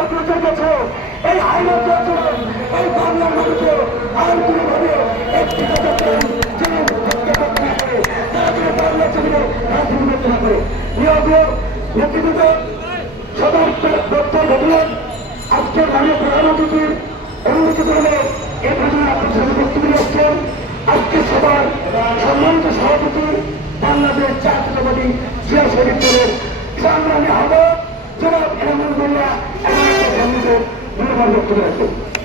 অগ্রসর গেছে এই হাইওয়ে চলাচল এই বাংলার মানুষের আর কোনোভাবে একটি কথা বাংলা জমিনে রাজনীতি না করে নেতৃত্ব সদর দপ্তর ভবন আজকের মাননীয় প্রধানমন্ত্রীর অনুমতি করলে এই ঘটনা আপনার সাথে বক্তব্য আসছেন। আজকে সবার সম্মানিত সভাপতি বাংলাদেশ জাতীয়তাবাদী জিয়া শরীফ দলের সংগ্রামী আহ্বায়ক জনাব এনামুল মোল্লা ধন্যবাদ বক্তব্য রাখবেন।